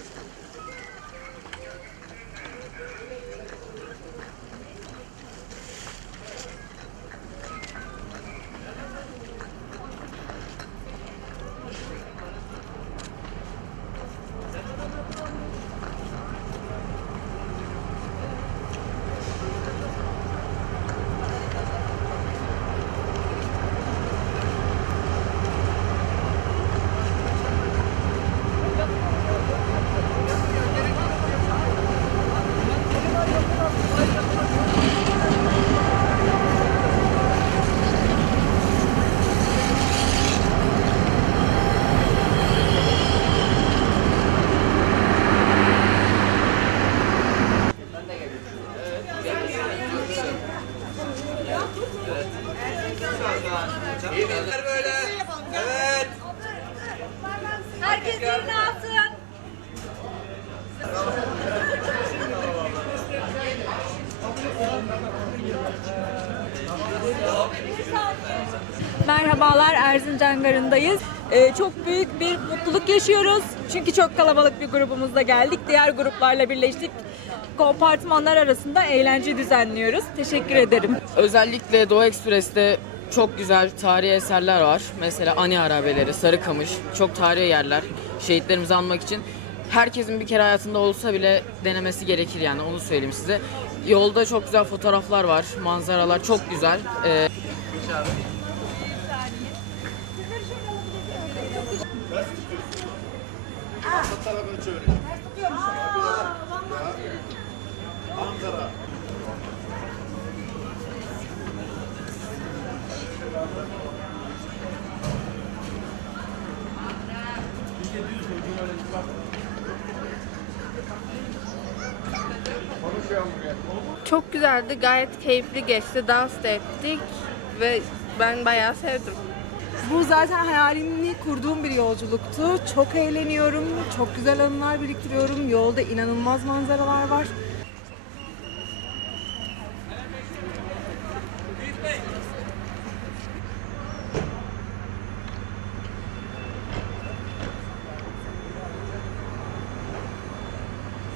system. Yeminler böyle. Evet. Herkes yerini alsın. Merhabalar Erzincan Garı'ndayız. Ee, çok büyük bir mutluluk yaşıyoruz. Çünkü çok kalabalık bir grubumuzla geldik. Diğer gruplarla birleştik. Kompartmanlar arasında eğlence düzenliyoruz. Teşekkür ederim. Özellikle Doğu Ekspres'te çok güzel tarihi eserler var. Mesela Ani Harabeleri, Sarıkamış. Çok tarihi yerler. Şehitlerimizi anmak için. Herkesin bir kere hayatında olsa bile denemesi gerekir yani onu söyleyeyim size. Yolda çok güzel fotoğraflar var, manzaralar çok güzel. Ee, Çok güzeldi, gayet keyifli geçti. Dans da ettik ve ben bayağı sevdim. Bu zaten hayalini kurduğum bir yolculuktu. Çok eğleniyorum, çok güzel anılar biriktiriyorum. Yolda inanılmaz manzaralar var.